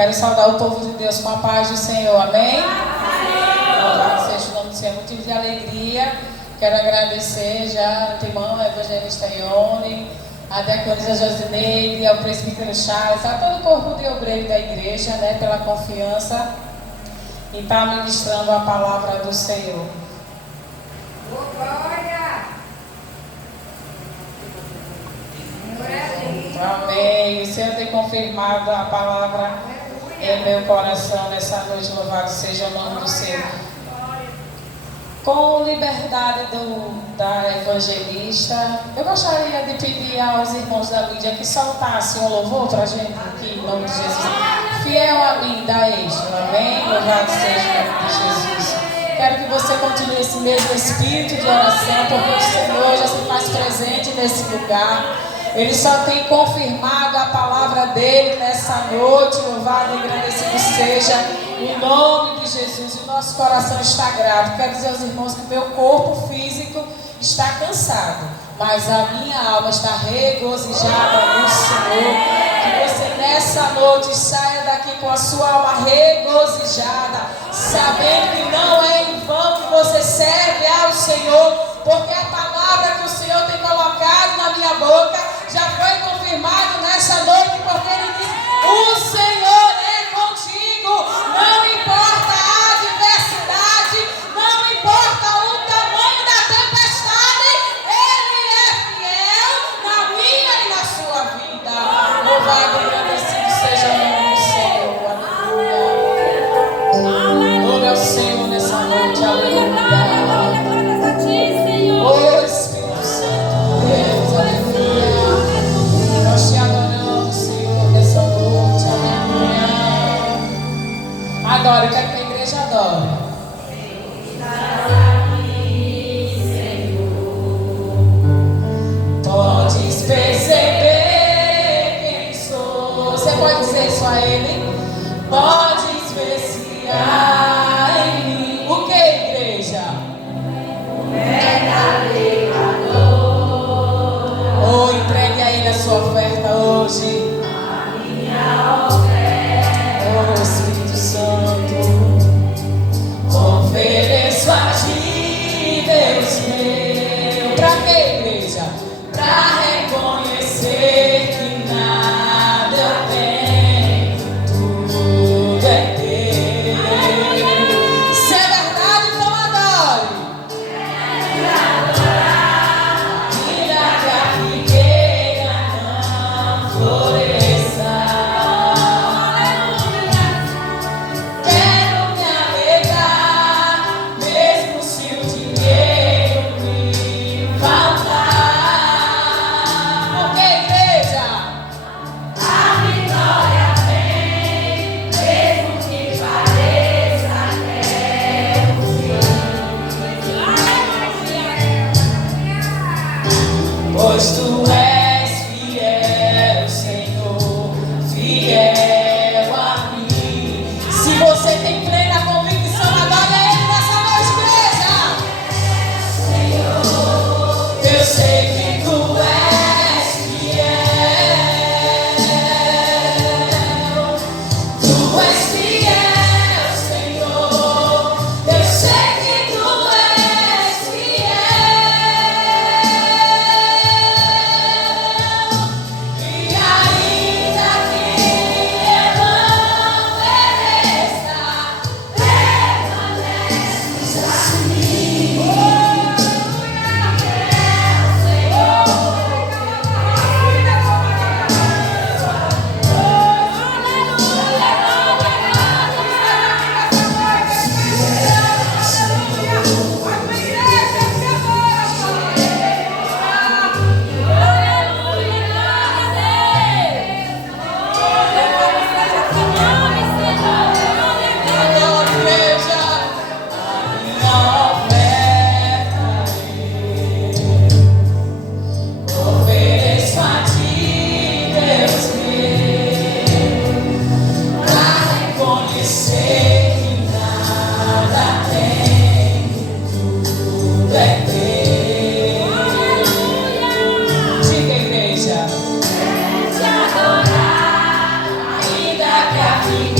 Quero saudar o povo de Deus com a paz do Senhor, amém? Louvado seja o nome do Senhor, motivo de alegria. Quero agradecer já antemão a evangelista Ione, a diaconisa Josineide, ao presbítero Charles, a todo o corpo de obreiro da igreja, né, pela confiança e estar ministrando a palavra do Senhor. Amém. O Senhor tem confirmado a palavra em meu coração nessa noite. Louvado seja o nome do Senhor. Com liberdade da evangelista, eu gostaria de pedir aos irmãos da mídia que soltassem um louvor para a gente aqui, em nome de Jesus. Fiel a mim, da Eixo, amém? Louvado seja o nome de Jesus. Quero que você continue esse mesmo espírito de oração, porque o Senhor já se faz presente nesse lugar. Ele só tem confirmado a palavra dele nessa noite. Louvado e agradecido seja o nome de Jesus. O nosso coração está grato. Quero dizer aos irmãos que o meu corpo físico está cansado, mas a minha alma está regozijada no Senhor. Que você nessa noite saia daqui com a sua alma regozijada, sabendo que não é em vão que você serve ao Senhor, porque a palavra que o Senhor tem colocado na minha boca já foi confirmado nessa noite, porque ele diz: o Senhor é contigo, não importa a adversidade, não importa o tamanho da tempestade, ele é fiel na minha e na sua vida. Louvado e agradecido seja o nome do Senhor. Aleluia. Louve ao Senhor nessa noite. Aleluia. Oh Espírito Santo, Deus, aleluia. Nós te adoramos, Senhor, nessa noite, aleluia. Adore, quero que a igreja adore. Podes perceber quem sou. Você pode dizer isso a ele? Podes ver se há em mim. O que, igreja? Oh, entregue a ele a sua oferta hoje. A minha oferta. Oh, Espírito Santo, ofereço a ti, Deus meu. Pra quê, igreja? Pra reconhecer que nada eu tenho, tudo é teu. Se é verdade, então adore. Pois tu és fiel, Senhor, fiel a mim. Se você tem plena convicção, adore a Ele nessa noite, igreja. Senhor, eu sei que tu és fiel. Tu és fiel, Senhor. Eu sei que tu és fiel. Diga, igreja. Quero te adorar, ainda que a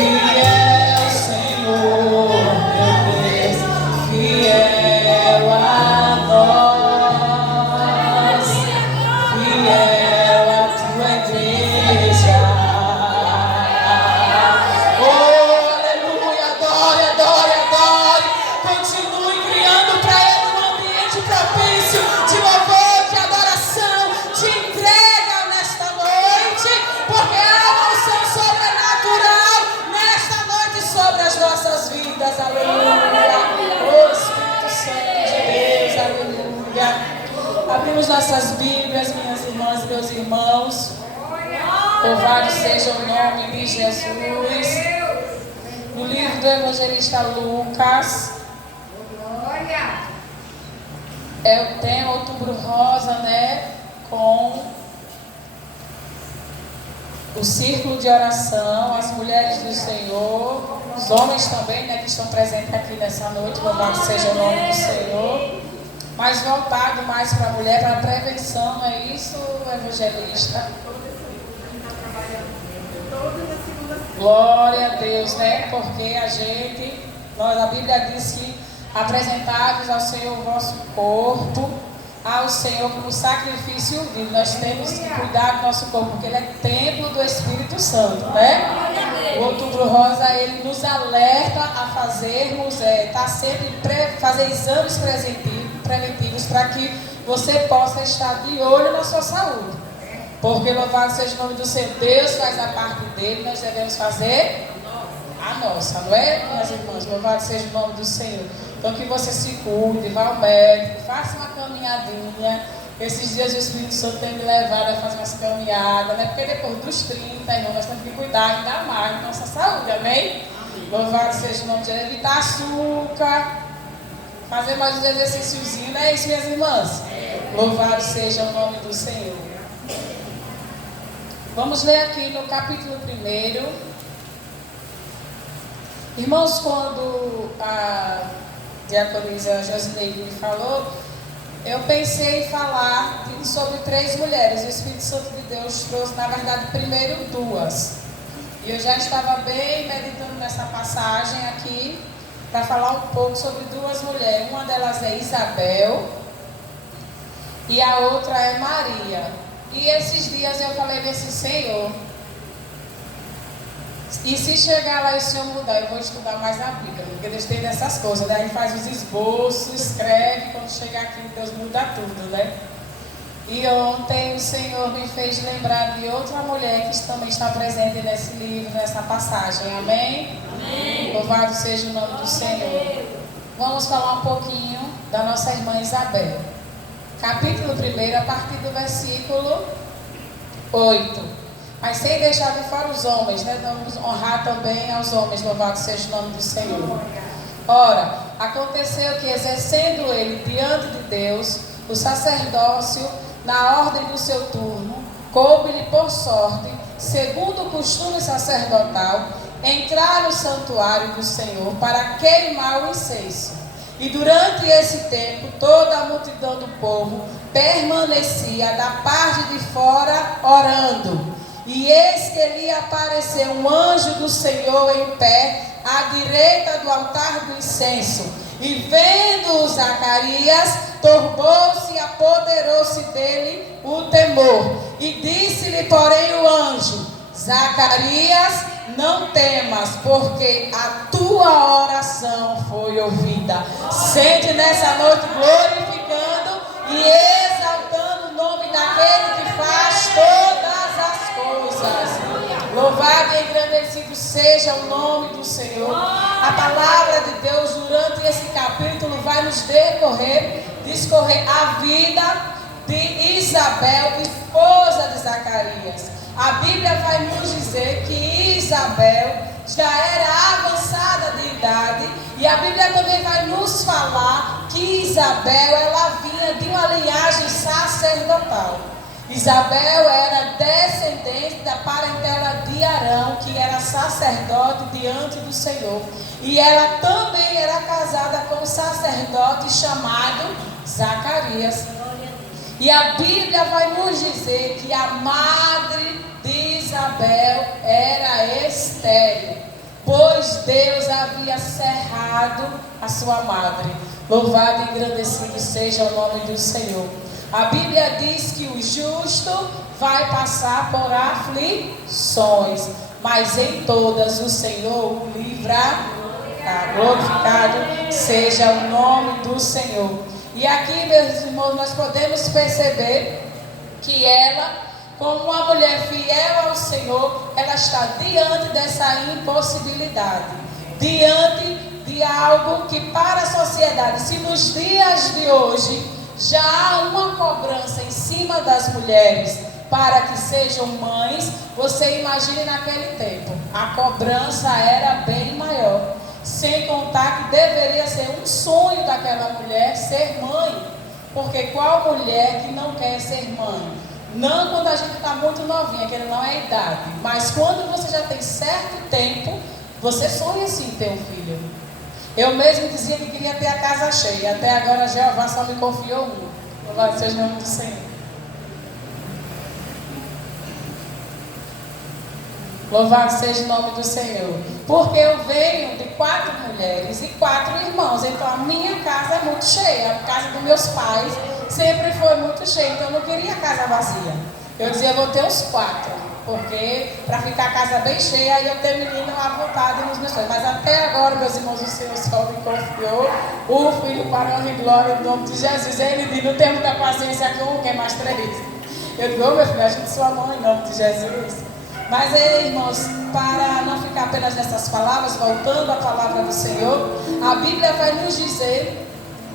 Fiel, Senhor, meu Deus, fiel a nós, fiel a tua igreja. Oh, aleluia, adore, adore, adore. Continue criando para Ele um ambiente propício de louvor, de adoração, de entrega nesta noite, porque há uma unção sobrenatural nesta noite sobre as nossas vidas. Aleluia. Oh, Espírito Santo de Deus, aleluia. Abrimos nossas Bíblias, minhas irmãs e meus irmãos. Louvado seja o nome de Jesus. No livro do evangelista Lucas. É o tema Outubro Rosa, né? Com o círculo de oração, as mulheres do Senhor, os homens também, né? Que estão presentes aqui nessa noite. Louvado seja o nome do Senhor. Mas voltado mais para a mulher, para a prevenção, não é isso, evangelista? Glória a Deus, né? Porque a Bíblia diz que apresentados ao Senhor o vosso corpo, ao Senhor como sacrifício vivo. Nós temos que cuidar do nosso corpo, porque ele é templo do Espírito Santo, né? O Outubro Rosa, ele nos alerta a fazermos, fazer exames preventivos para que você possa estar de olho na sua saúde. Porque louvado seja o nome do Senhor, Deus faz a parte dele, nós devemos fazer a nossa, não é, minhas irmãs? Louvado seja o nome do Senhor. Então que você se cuide, vá ao médico, faça uma caminhadinha. Esses dias o Espírito Santo tem me levado a fazer umas caminhadas, né? Porque depois dos 30, irmão, nós temos que cuidar ainda mais da nossa saúde, amém? Louvado seja o nome de Deus, evitar açúcar, fazer mais um exercíciozinho, não é isso, minhas irmãs? Louvado seja o nome do Senhor. Vamos ler aqui no capítulo 1. Irmãos, quando a diaconisa Josineide me falou, eu pensei em falar sobre 3 mulheres. O Espírito Santo de Deus trouxe, na verdade, primeiro 2. E eu já estava bem meditando nessa passagem aqui, para falar um pouco sobre 2 mulheres. Uma delas é Isabel e a outra é Maria. E esses dias eu falei desse Senhor. E se chegar lá e o Senhor mudar, eu vou estudar mais a Bíblia, porque Deus tem dessas coisas, né? A gente faz os esboços, escreve, quando chegar aqui Deus muda tudo, né? E ontem o Senhor me fez lembrar de outra mulher que também está presente nesse livro, nessa passagem, amém? Amém. Louvado seja o nome do Senhor. Vamos falar um pouquinho da nossa irmã Isabel. Capítulo 1, a partir do versículo 8. Mas sem deixar de fora os homens, né? Vamos honrar também aos homens, louvado seja o nome do Senhor. Ora, aconteceu que, exercendo ele diante de Deus o sacerdócio na ordem do seu turno, coube-lhe por sorte, segundo o costume sacerdotal, entrar no santuário do Senhor para queimar o incenso. E durante esse tempo, toda a multidão do povo permanecia da parte de fora orando. E eis que lhe apareceu um anjo do Senhor em pé, à direita do altar do incenso. E vendo-o Zacarias, turbou-se e apoderou-se dele o temor. E disse-lhe, porém, o anjo: Zacarias, não temas, porque a tua oração foi ouvida. Sente nessa noite glorificando e exaltando o nome daquele que faz todas as coisas. Louvado e engrandecido seja o nome do Senhor. A palavra de Deus durante esse capítulo vai nos discorrer a vida de Isabel, esposa de Zacarias. A Bíblia vai nos dizer que Isabel já era avançada de idade, e a Bíblia também vai nos falar que Isabel, ela vinha de uma linhagem sacerdotal. Isabel era descendente da parentela de Arão, que era sacerdote diante do Senhor. E ela também era casada com um sacerdote chamado Zacarias. E a Bíblia vai nos dizer que a madre de Isabel era estéril. pois Deus havia cerrado a sua madre. Louvado e engrandecido seja o nome do Senhor. A Bíblia diz que o justo vai passar por aflições, mas em todas o Senhor o livrará. Glorificado seja o nome do Senhor. E aqui, meus irmãos, nós podemos perceber que ela, como uma mulher fiel ao Senhor, ela está diante dessa impossibilidade, diante de algo que para a sociedade, se nos dias de hoje já há uma cobrança em cima das mulheres para que sejam mães, você imagine naquele tempo, a cobrança era bem maior, sem contar que deveria ser um sonho daquela mulher ser mãe, porque qual mulher que não quer ser mãe? Não quando a gente está muito novinha, que não é a idade, mas quando você já tem certo tempo, você sonha sim ter um filho. Eu mesmo dizia que queria ter a casa cheia, até agora Jeová só me confiou um. Louvado seja o nome do Senhor. Louvado seja o nome do Senhor. Porque eu venho de 4 mulheres e 4 irmãos. Então a minha casa é muito cheia. A casa dos meus pais sempre foi muito cheia. Então eu não queria casa vazia. Eu dizia, eu vou ter os 4. Porque para ficar a casa bem cheia, aí eu ter menino à vontade nos meus pais. Mas até agora, meus irmãos, o Senhor só me confiou o filho para a honra e glória do nome de Jesus. Ele diz, no tempo da paciência que um quer mais 3. Eu digo, meu filho, ajude sua mãe em nome de Jesus. Mas aí, irmãos, para não ficar apenas nessas palavras, voltando à palavra do Senhor, a Bíblia vai nos dizer,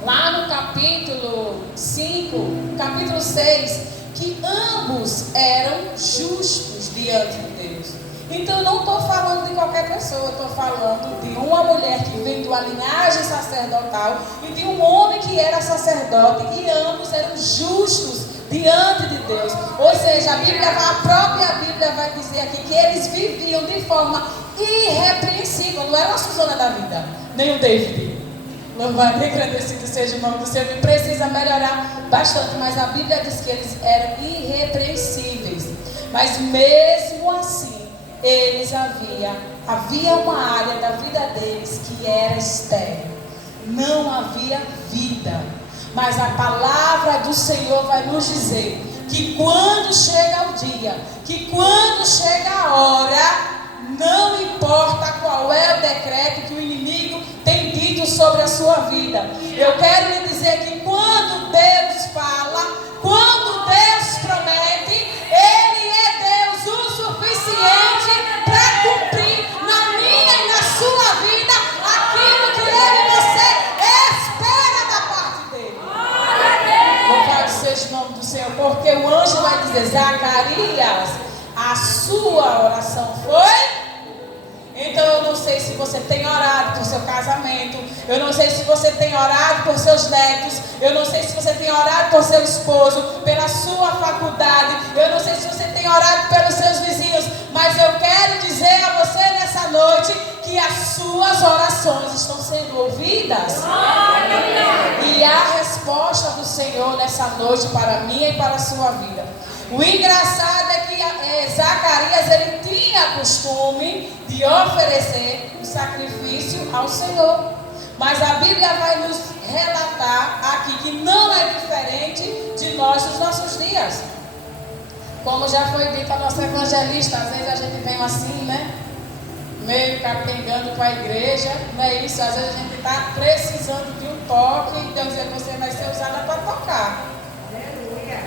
lá no capítulo 5, capítulo 6, que ambos eram justos diante de Deus. Então eu não estou falando de qualquer pessoa, eu estou falando de uma mulher que vem de uma linhagem sacerdotal e de um homem que era sacerdote, e ambos eram justos diante de Deus. Ou seja, a própria Bíblia vai dizer aqui que eles viviam de forma irrepreensível. Não era a Suzana da vida, nem o David. Louvado e agradecido seja o nome do Senhor. Precisa melhorar bastante, mas a Bíblia diz que eles eram irrepreensíveis. Mas mesmo assim, eles havia uma área da vida deles que era estéril. Não havia vida. Mas a palavra do Senhor vai nos dizer que quando chega o dia, que quando chega a hora, não importa qual é o decreto que o inimigo tem dito sobre a sua vida. Eu quero lhe dizer que quando Deus fala, quando Deus promete, Ele é Deus o suficiente para cumprir na minha e na sua vida aquilo que eu e você espera da parte dele. Louvado seja o nome do Senhor, porque o anjo vai dizer, Zacarias, a sua oração foi... Então eu não sei se você tem orado por seu casamento, eu não sei se você tem orado por seus netos, eu não sei se você tem orado por seu esposo, pela sua faculdade, eu não sei se você tem orado pelos seus vizinhos, mas eu quero dizer a você nessa noite que as suas orações estão sendo ouvidas. E a resposta do Senhor nessa noite para mim e para a sua vida. O engraçado é que Zacarias, ele tinha costume de oferecer o sacrifício ao Senhor. Mas a Bíblia vai nos relatar aqui que não é diferente de nós nos nossos dias. Como já foi dito a nossa evangelista, às vezes a gente vem assim, né? Meio capengando para a igreja, não é isso? Às vezes a gente está precisando de um toque e Deus diz que você vai ser usada para tocar.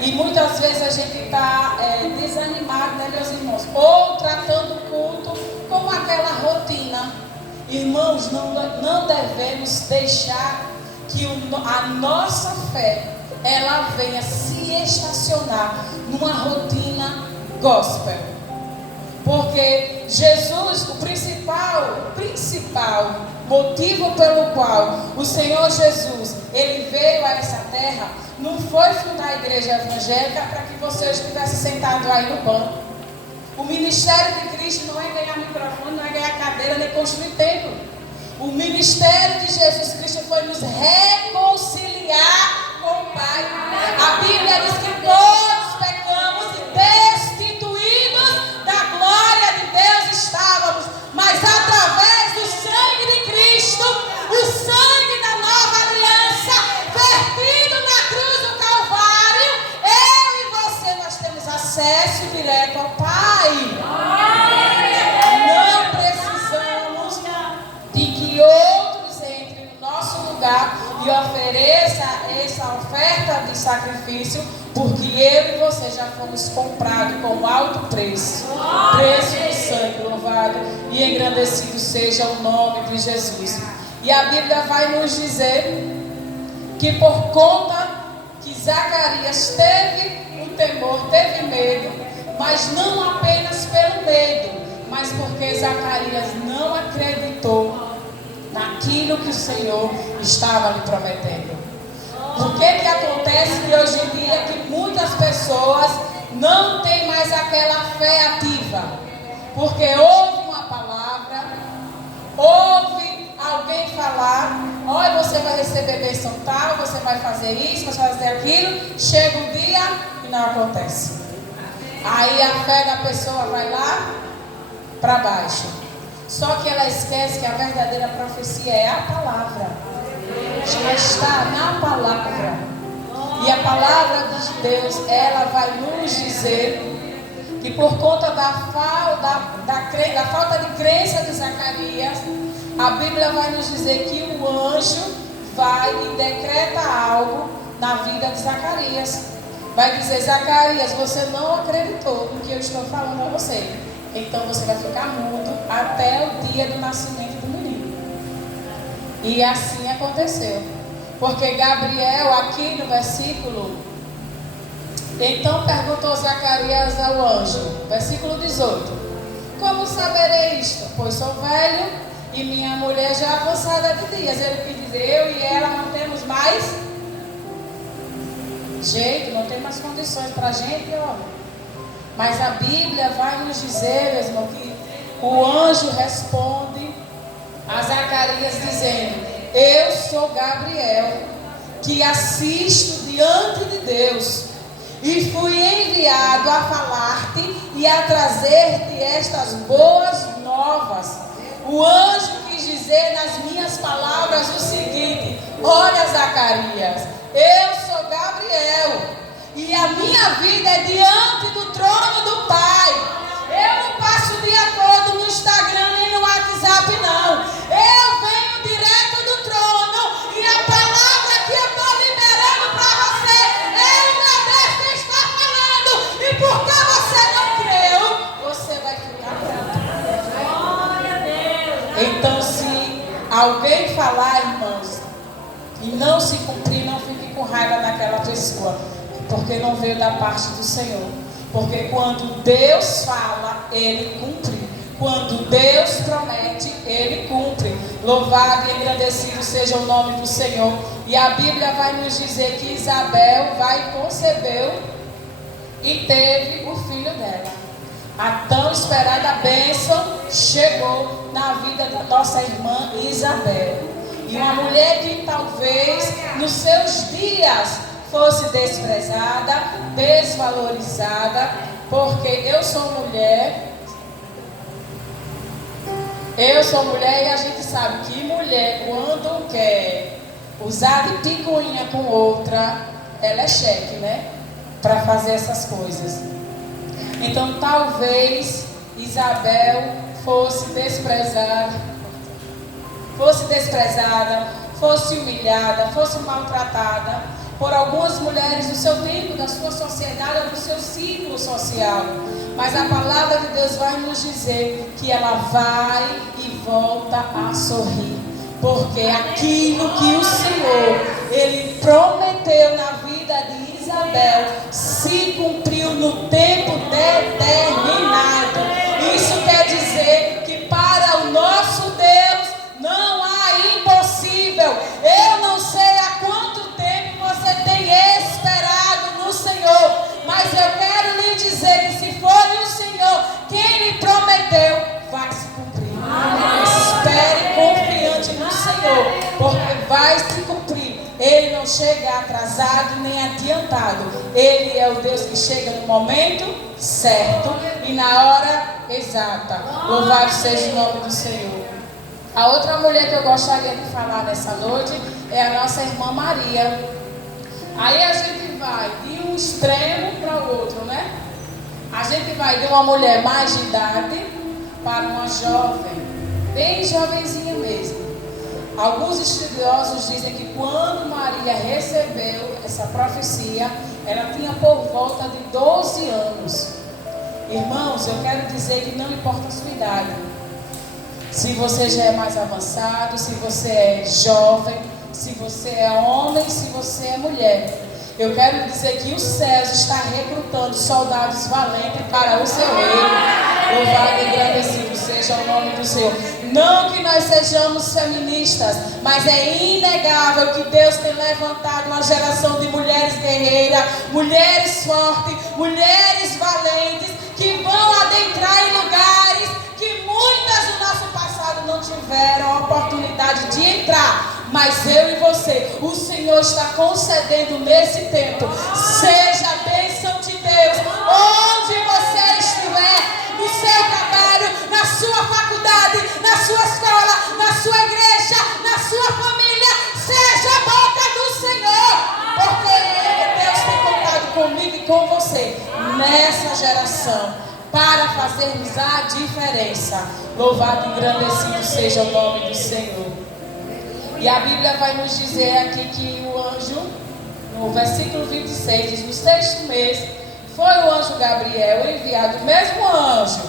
E muitas vezes a gente está desanimado, né, meus irmãos? Ou tratando o culto como aquela rotina. Irmãos, não devemos deixar que a nossa fé, ela venha se estacionar numa rotina gospel. Porque Jesus, o principal motivo pelo qual o Senhor Jesus, ele veio a essa terra, não foi fundar a igreja evangélica para que você estivesse sentado aí no banco. O ministério de Cristo não é ganhar microfone, não é ganhar cadeira, nem construir templo. O ministério de Jesus Cristo foi nos reconciliar com o Pai. A Bíblia diz que todos pecamos e destituídos da glória de Deus estávamos, mas através do e ofereça essa oferta de sacrifício, porque eu e você já fomos comprados com alto preço. Preço do sangue, louvado e engrandecido seja o nome de Jesus. E a Bíblia vai nos dizer que por conta que Zacarias teve o temor, teve medo, mas não apenas pelo medo, mas porque Zacarias não acreditou naquilo que o Senhor estava lhe prometendo. O que acontece que hoje em dia que muitas pessoas não têm mais aquela fé ativa? Porque ouve uma palavra, ouve alguém falar, olha, você vai receber bênção tal, você vai fazer isso, você vai fazer aquilo, chega o dia e não acontece. Aí a fé da pessoa vai lá para baixo. Só que ela esquece que a verdadeira profecia é a palavra. Já está na palavra. E a palavra de Deus, ela vai nos dizer que por conta da falta de crença de Zacarias, a Bíblia vai nos dizer que o anjo vai e decreta algo na vida de Zacarias. Vai dizer: Zacarias, você não acreditou no que eu estou falando a você. Então você vai ficar mudo até o dia do nascimento do menino. E assim aconteceu. Porque Gabriel, aqui no versículo, então perguntou Zacarias ao anjo, versículo 18: como saberei isto? Pois sou velho e minha mulher já avançada de dias. Ele quis dizer: eu e ela não temos mais jeito, não tem mais condições para a gente, ó. Mas a Bíblia vai nos dizer, meu irmão, que o anjo responde a Zacarias dizendo: eu sou Gabriel, que assisto diante de Deus, e fui enviado a falar-te e a trazer-te estas boas novas. O anjo quis dizer nas minhas palavras o seguinte: olha, Zacarias, eu sou Gabriel, e a minha vida é diante do trono do Pai. Eu não passo o dia todo no Instagram nem no WhatsApp, não. Eu venho direto do trono, e a palavra que eu estou liberando para você, eu e meu Deus que está falando. E porque você não creu, você vai ficar pronto. Glória a Deus. Então, se alguém falar, irmãos, e não se cumprir, não fique com raiva daquela pessoa, porque não veio da parte do Senhor. Porque quando Deus fala, Ele cumpre. Quando Deus promete, Ele cumpre. Louvado e engrandecido seja o nome do Senhor. E a Bíblia vai nos dizer que Isabel concebeu e teve o filho dela. A tão esperada bênção chegou na vida da nossa irmã Isabel. E uma mulher que talvez nos seus dias fosse desprezada, desvalorizada, porque eu sou mulher e a gente sabe que mulher, quando quer usar de picuinha com outra, ela é cheque, né? Para fazer essas coisas. Então talvez Isabel fosse desprezada, fosse humilhada, fosse maltratada por algumas mulheres do seu tempo, da sua sociedade, do seu círculo social. Mas a palavra de Deus vai nos dizer que ela vai e volta a sorrir. Porque aquilo que o Senhor, Ele prometeu na vida de Isabel, se cumpriu no tempo determinado. Isso quer dizer que para o nosso Deus não há impossível. Eu não sei há quanto tempo você tem esperado no Senhor, mas eu quero lhe dizer que se for o Senhor quem lhe prometeu, vai se cumprir. Espere confiante no Senhor, porque vai se cumprir. Ele não chega atrasado nem adiantado. Ele é o Deus que chega no momento certo e na hora exata. Louvado seja o nome do Senhor. A outra mulher que eu gostaria de falar nessa noite é a nossa irmã Maria. Aí a gente vai de um extremo para o outro, né? A gente vai de uma mulher mais de idade para uma jovem, bem jovenzinha mesmo. Alguns estudiosos dizem que quando Maria recebeu essa profecia, ela tinha por volta de 12 anos. Irmãos, eu quero dizer que não importa a sua idade. Se você já é mais avançado, se você é jovem, se você é homem, se você é mulher. Eu quero dizer que os céus está recrutando soldados valentes para o seu reino. Louvado e agradecido seja o nome do Senhor. Não que nós sejamos feministas, mas é inegável que Deus tem levantado uma geração de mulheres guerreiras, mulheres fortes, mulheres valentes, que vão adentrar em lugares que muitas do nosso passado não tiveram a oportunidade de entrar. Mas eu e você, o Senhor está concedendo nesse tempo. Seja a bênção de Deus onde você estiver, no seu trabalho, na sua faculdade, na sua escola, na sua igreja, na sua família. Seja a boca do Senhor, porque Deus tem contado comigo e com você nessa geração para fazermos a diferença. Louvado e engrandecido seja o nome do Senhor. E a Bíblia vai nos dizer aqui que o anjo, no versículo 26, diz: no sexto mês, foi o anjo Gabriel enviado, o mesmo anjo,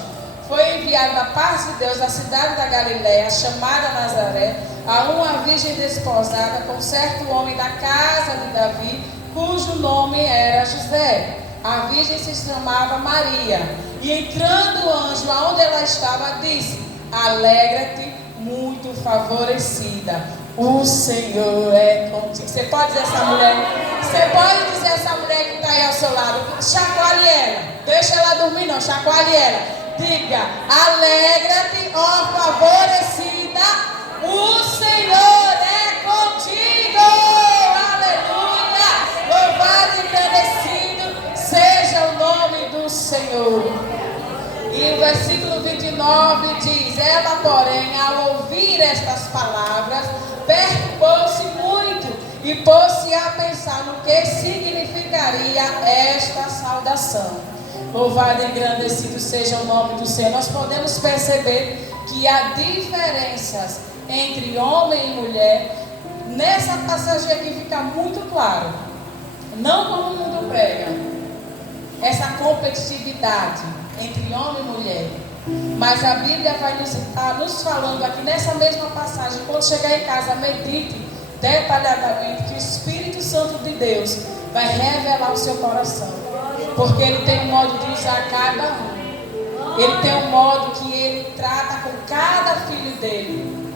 foi enviado da parte de Deus à cidade da Galiléia, chamada Nazaré, a uma virgem desposada com certo homem da casa de Davi, cujo nome era José. A virgem se chamava Maria. E entrando o anjo aonde ela estava, disse: alegra-te, muito favorecida, o Senhor é contigo. Você pode dizer essa mulher? Você pode dizer essa mulher que está aí ao seu lado? Chacoalhe ela. Deixa ela dormir não, chacoalhe ela. Diga: alegra-te, ó favorecida, o Senhor é contigo. Aleluia. Louvado e agradecido seja o nome do Senhor. E o versículo 29 diz: ela, porém, ao ouvir estas palavras, perturbou-se muito e pôs-se a pensar no que significaria esta saudação. Louvado e engrandecido seja o nome do Senhor. Nós podemos perceber que há diferenças entre homem e mulher. Nessa passagem aqui fica muito claro, não como o mundo prega, essa competitividade entre homem e mulher. Mas a Bíblia vai estar nos falando aqui nessa mesma passagem. Quando chegar em casa, medite detalhadamente, que o Espírito Santo de Deus vai revelar o seu coração, porque Ele tem um modo de usar cada um. Ele tem um modo que Ele trata com cada filho dele.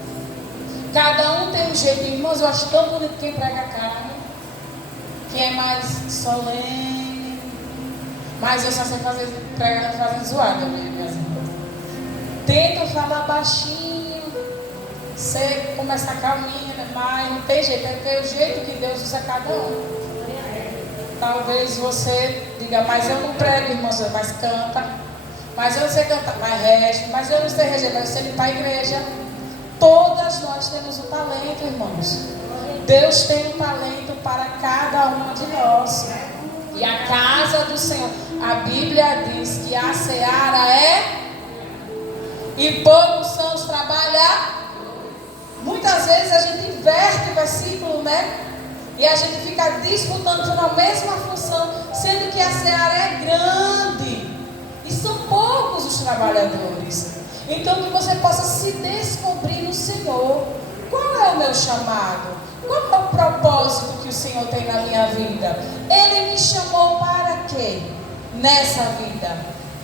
Cada um tem um jeito. Irmãos, eu acho tão bonito quem prega a carne, que é mais solene. Mas eu só sei pregar fazendo zoada mesmo. Tenta falar baixinho, você começa calminha, mas não tem jeito, é porque o jeito que Deus usa cada um. Talvez você diga: mas eu não prego, irmãos, mas canta. Mas eu não sei cantar, mas rege. Mas eu não sei reger, mas eu sei limpar a igreja. Todas nós temos um talento, irmãos. Deus tem um talento para cada uma de nós. E a casa do Senhor, a Bíblia diz que a seara é, e poucos são os trabalhadores. Muitas vezes a gente inverte o versículo, né? E a gente fica disputando por uma mesma função, sendo que a seara é grande e são poucos os trabalhadores. Então que você possa se descobrir no Senhor. Qual é o meu chamado? Qual é o propósito que o Senhor tem na minha vida? Ele me chamou para quê? Nessa vida,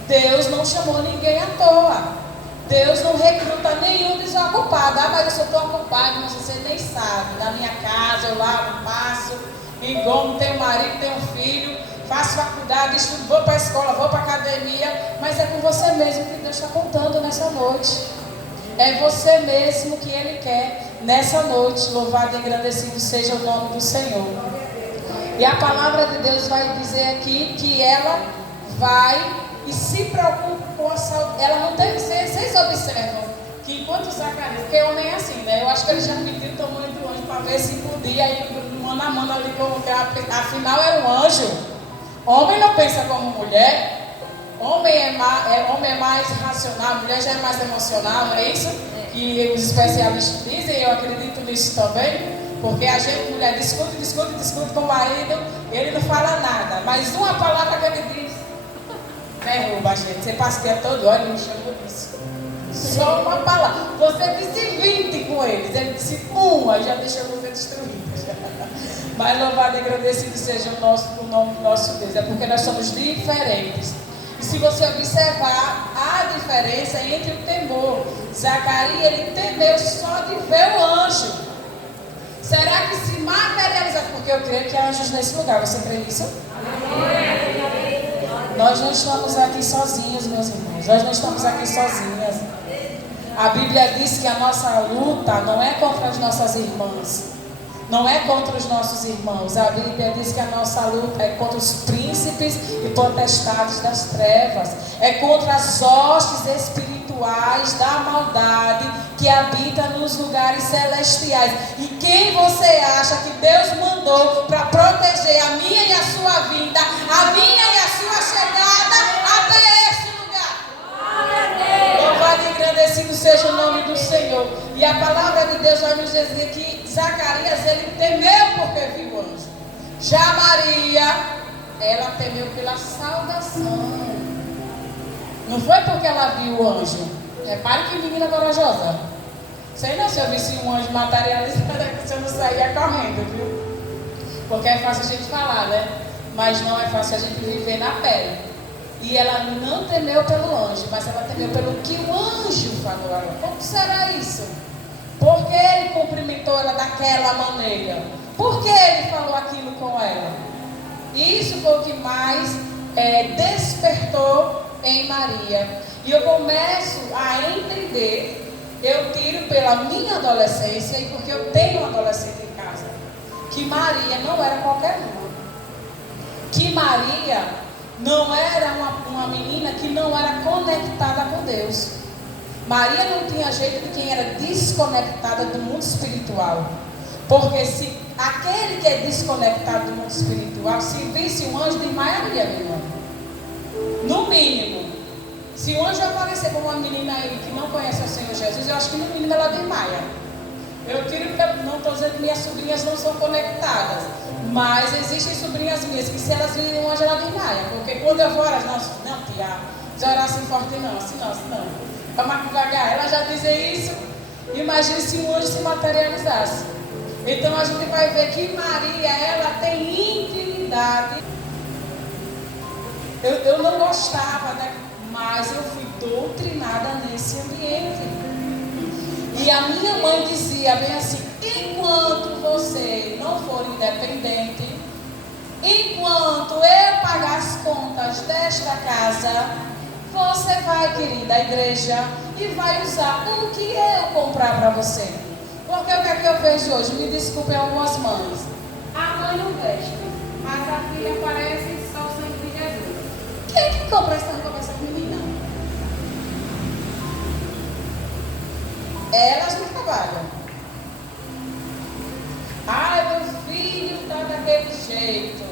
Deus não chamou ninguém à toa. Deus não recruta nenhum desocupado. Ah, mas eu só estou ocupado, mas você nem sabe. Na minha casa eu lavo, passo, engomo, tenho marido, tenho filho, faço faculdade, estudo, vou para a escola, vou para a academia. Mas é com você mesmo que Deus está contando nessa noite. É você mesmo que Ele quer nessa noite. Louvado e engrandecido seja o nome do Senhor. E a palavra de Deus vai dizer aqui que ela vai e se preocupa com a saúde. Ela não tem. Vocês observam que enquanto Zacarias, porque o homem é assim, né? Eu acho que ele já mediu o tamanho do anjo para ver se podia ir mano a mano ali colocar. Afinal era um anjo. Homem não pensa como mulher. Homem é mais racional, mulher já é mais emocional, não é isso? Que os especialistas dizem, eu acredito nisso também, porque a gente, mulher, discute com o marido, ele não fala nada, mas uma palavra que ele diz, derruba a gente. Você passa o dia todo, olha, me chamou disso. Só uma palavra. Você disse 20 com eles, ele disse uma, já deixou você destruída. Mas louvado e agradecido seja o nome do nosso Deus, é porque nós somos diferentes. E se você observar a diferença entre o temor, Zacarias, ele temeu só de ver o anjo. Será que se materializasse? Porque eu creio que há anjos nesse lugar, você crê nisso? Nós não estamos aqui sozinhos, meus irmãos, nós não estamos aqui sozinhas. A Bíblia diz que a nossa luta não é contra as nossas irmãs, não é contra os nossos irmãos. A Bíblia diz que a nossa luta é contra os príncipes e potestades das trevas. É contra as hostes espirituais da maldade que habita nos lugares celestiais. E quem você acha que Deus mandou para proteger a minha e a sua vida, a minha e a sua chegada até esse lugar? Louvado e agradecido seja o nome do Senhor. E a palavra de Deus vai nos dizer que Zacarias, ele temeu porque viu o anjo. Já Maria, ela temeu pela saudação. Não foi porque ela viu o anjo. Repare que menina corajosa. Sei não, se eu visse um anjo materializado, você não saía correndo, viu? Porque é fácil a gente falar, né? Mas não é fácil a gente viver na pele. E ela não temeu pelo anjo, mas ela temeu pelo que o anjo falou a ela. Como será isso? Por que ele cumprimentou ela daquela maneira? Por que ele falou aquilo com ela? E isso foi o que mais despertou em Maria. E eu começo a entender, eu tiro pela minha adolescência, e porque eu tenho um adolescente em casa, que Maria não era qualquer uma. Que Maria não era uma menina que não era conectada com Deus. Maria não tinha jeito de quem era desconectada do mundo espiritual. Porque se aquele que é desconectado do mundo espiritual, se visse um anjo, desmaiaria, meu irmão. No mínimo. Se o anjo aparecer com uma menina aí que não conhece o Senhor Jesus, eu acho que no mínimo ela desmaia. Eu tiro, não estou dizendo que minhas sobrinhas não são conectadas, mas existem sobrinhas minhas que se elas virem um anjo, ela desmaia. Porque quando eu vou orar, não, tia, já orar assim forte não, assim não. Vamos devagar, ela já dizem isso. Imagine se um anjo se materializasse. Então a gente vai ver que Maria, ela tem intimidade. Eu não gostava, né? Mas eu fui doutrinada nesse ambiente. E a minha mãe dizia bem assim: enquanto você não for independente, enquanto eu pagar as contas desta casa, você vai, querida, à igreja e vai usar o que eu comprar para você. Porque o que é que eu vejo hoje? Me desculpem algumas mães. A mãe não veste, mas a filha parece só o sangue de Jesus. Quem é que compra essa roupa, essa menina? Elas não trabalham. Ai, meu filho está daquele jeito.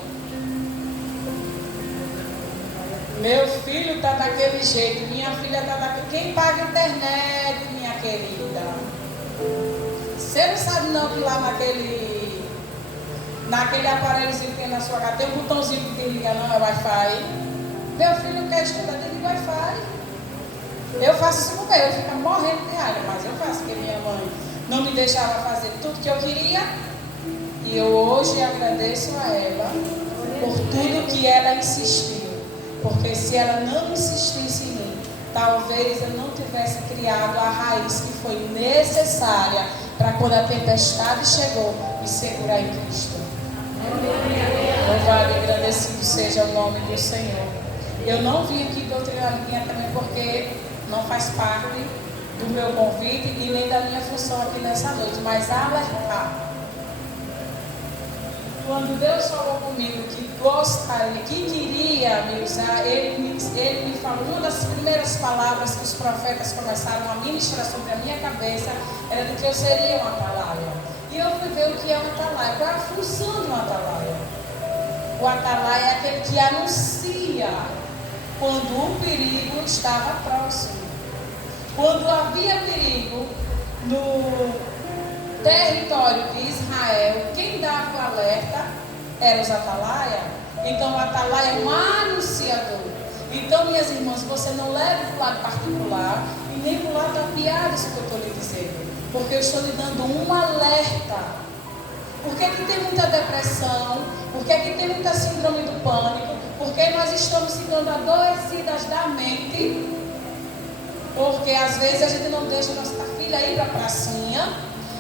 Meu filho está daquele jeito. Minha filha está daquele. Quem paga a internet, minha querida? Você não sabe não que lá naquele aparelhozinho que tem na sua casa, tem um botãozinho que liga, não é Wi-Fi. Meu filho quer estudar dentro de Wi-Fi. Eu faço isso com o meu, eu fico morrendo de raiva, mas eu faço, porque minha mãe não me deixava fazer tudo que eu queria. E eu hoje agradeço a ela por tudo que ela insistiu. Porque se ela não insistisse em mim, talvez eu não tivesse criado a raiz que foi necessária para quando a tempestade chegou, me segurar em Cristo. Louvado e agradecido seja o nome do Senhor. Eu não vim aqui doutrinar ninguém também porque não faz parte do meu convite e nem da minha função aqui nessa noite, mas alertar. Quando Deus falou comigo que gostaria, que queria me usar, ele me falou, uma das primeiras palavras que os profetas começaram a ministrar sobre a minha cabeça era de que eu seria uma atalaia. E eu fui ver o que é um atalaia, qual é a função de um atalaia. O atalaia é aquele que anuncia quando o perigo estava próximo. Quando havia perigo território de Israel, quem dava o alerta era os atalaia. Então o atalaia é um anunciador. Então, minhas irmãs, você não leve para o lado particular e nem para o lado da piada isso que eu estou lhe dizendo. Porque eu estou lhe dando um alerta. Por que que tem muita depressão? Por que que tem muita síndrome do pânico? Porque nós estamos ficando adoecidas da mente. Porque às vezes a gente não deixa a nossa filha ir para a pracinha.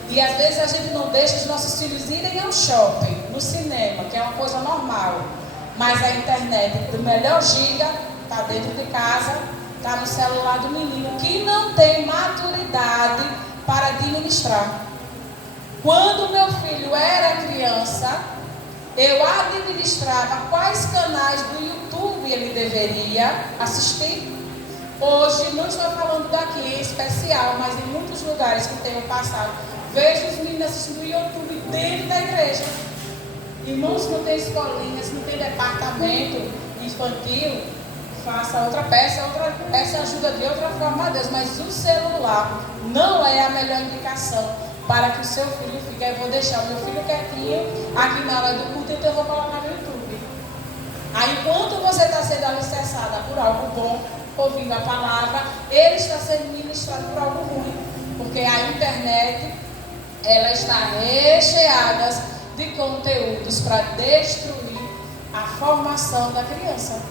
E às vezes a gente não deixa os nossos filhos irem ao shopping, no cinema, que é uma coisa normal. Mas a internet do melhor giga está dentro de casa, está no celular do menino que não tem maturidade para administrar. Quando meu filho era criança, eu administrava quais canais do YouTube ele deveria assistir. Hoje, não estou falando daqui em especial, mas em muitos lugares que tenho passado, vejo os meninos assistindo o YouTube dentro da igreja. Irmãos, não tem escolinhas, não tem departamento infantil, faça outra peça ajuda de outra forma a Deus. Mas o celular não é a melhor indicação para que o seu filho fique. Eu vou deixar o meu filho quietinho aqui na hora do culto, então eu vou colocar no YouTube. Aí, enquanto você está sendo alicerçada por algo bom, ouvindo a palavra, ele está sendo ministrado por algo ruim. Porque a internet, ela está recheada de conteúdos para destruir a formação da criança.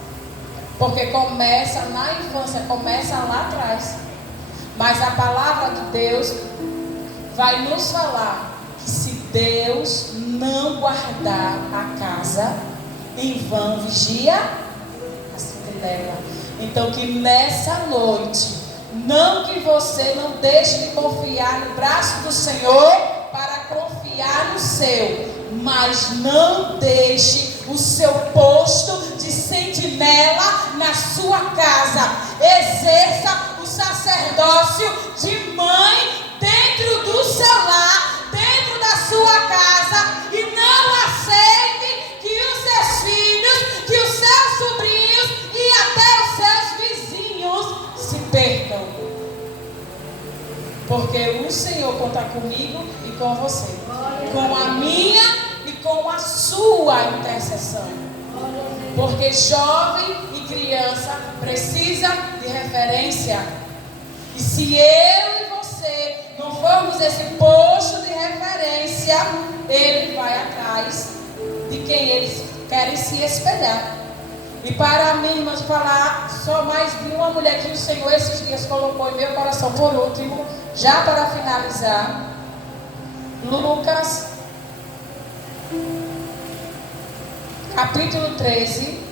Porque começa na infância, começa lá atrás. Mas a palavra de Deus vai nos falar que se Deus não guardar a casa, em vão vigia a sentinela. Então que nessa noite, não que você não deixe de confiar no braço do Senhor para confiar no seu, mas não deixe o seu posto de sentinela na sua casa. Exerça o sacerdócio de mãe dentro do seu lar, dentro da sua casa, e não aceite que os seus filhos, que os seus sobrinhos e até os seus vizinhos se percam. Porque o Senhor conta comigo e com você, com a minha e com a sua intercessão. Porque jovem e criança precisa de referência. E se eu e você não formos esse posto de referência, ele vai atrás de quem eles querem se espelhar. E para mim, irmãos, falar só mais de uma mulher que o Senhor esses dias colocou em meu coração por último, já para finalizar. Lucas, capítulo 13.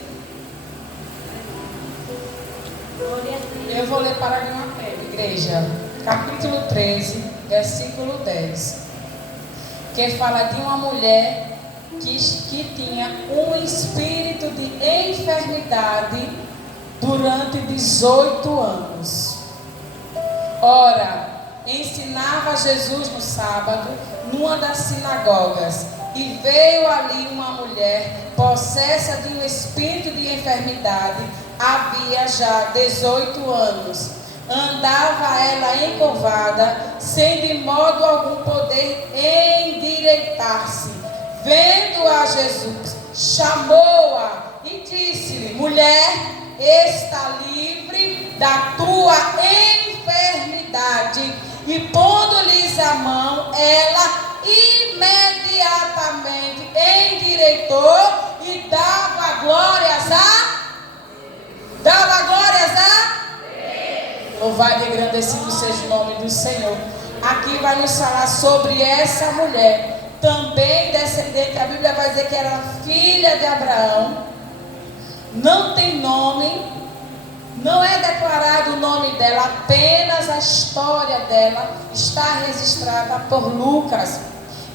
Eu vou ler para uma pé, igreja. Capítulo 13, versículo 10. Que fala de uma mulher que tinha um espírito de enfermidade durante 18 anos. Ora, ensinava Jesus no sábado, numa das sinagogas, e veio ali uma mulher possessa de um espírito de enfermidade, havia já 18 anos. Andava ela encurvada, sem de modo algum poder endireitar-se. Vendo-a Jesus, chamou-a e disse-lhe: mulher, está livre da tua enfermidade. E pondo-lhes a mão, ela imediatamente endireitou e dava glórias a louvado e agradecido seja o nome do Senhor. Aqui vai nos falar sobre essa mulher, também descendente. A Bíblia vai dizer que era filha de Abraão. Não tem nome, não é declarado o nome dela, apenas a história dela está registrada por Lucas.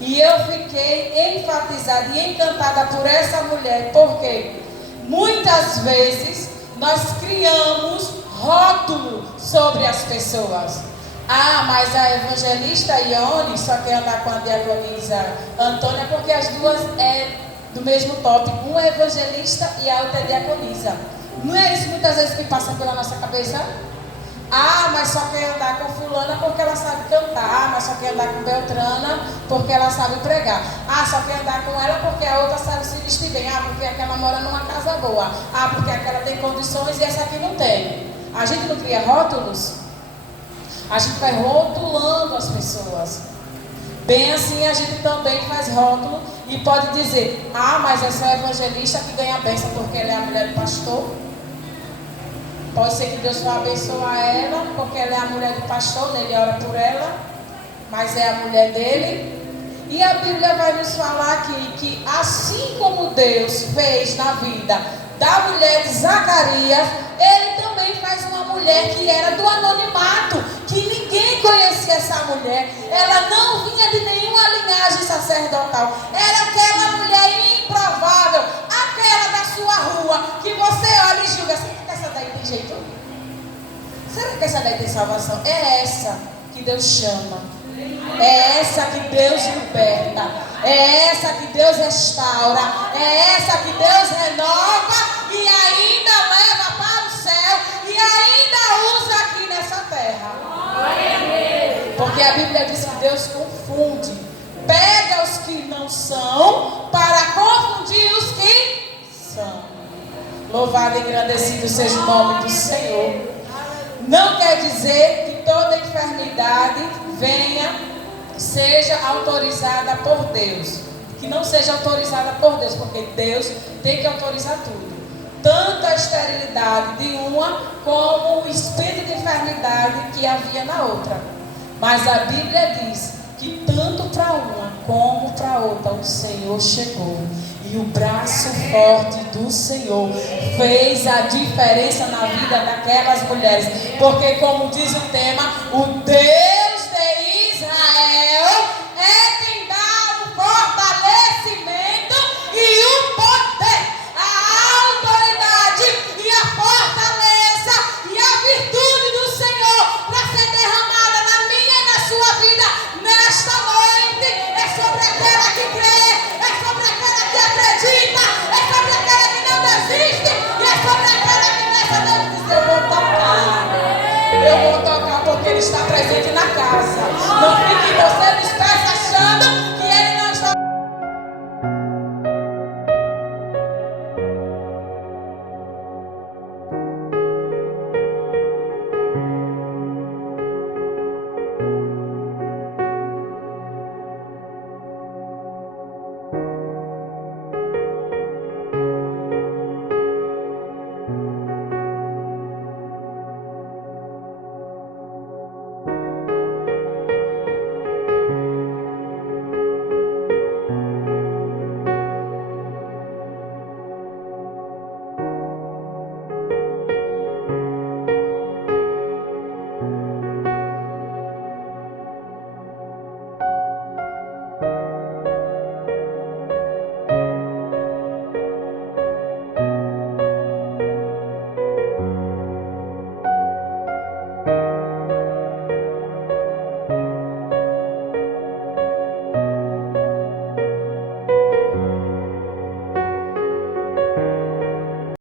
E eu fiquei enfatizada e encantada por essa mulher, porque muitas vezes nós criamos rótulo sobre as pessoas. Ah, mas a evangelista Ione só quer andar com a diaconisa Antônia, porque as duas é do mesmo tópico. Um é evangelista e a outra é diaconisa. Não é isso muitas vezes que passa pela nossa cabeça? Ah, mas só quer andar com fulana porque ela sabe cantar. Ah, mas só quer andar com Beltrana porque ela sabe pregar. Ah, só quer andar com ela porque a outra sabe se vestir bem. Ah, porque aquela mora numa casa boa. Ah, porque aquela tem condições e essa aqui não tem. A gente não cria rótulos? A gente vai rotulando as pessoas. Bem assim a gente também faz rótulo e pode dizer: ah, mas essa é a evangelista que ganha a bênção porque ela é a mulher do pastor. Pode ser que Deus vá abençoar ela, porque ela é a mulher do pastor, ele ora por ela, mas é a mulher dele. E a Bíblia vai nos falar aqui que assim como Deus fez na vida da mulher de Zacarias, ele também faz uma mulher que era do anonimato, que ninguém conhecia essa mulher. Ela não vinha de nenhuma linhagem sacerdotal. Era aquela mulher improvável, aquela da sua rua, que você olha e julga assim: essa daí tem jeito? Será que essa daí tem salvação? É essa que Deus chama. É essa que Deus liberta. É essa que Deus restaura. É essa que Deus renova e ainda leva para o céu e ainda usa aqui nessa terra. Porque a Bíblia diz que Deus confunde. Pega os que não são para confundir os que são. Louvado e agradecido seja o nome do Senhor. Não quer dizer que toda enfermidade seja autorizada por Deus. Que não seja autorizada por Deus, porque Deus tem que autorizar tudo. Tanto a esterilidade de uma, como o espírito de enfermidade que havia na outra. Mas a Bíblia diz que tanto para uma como para outra o Senhor chegou. E o braço forte do Senhor fez a diferença na vida daquelas mulheres. Porque, como diz o tema, o Deus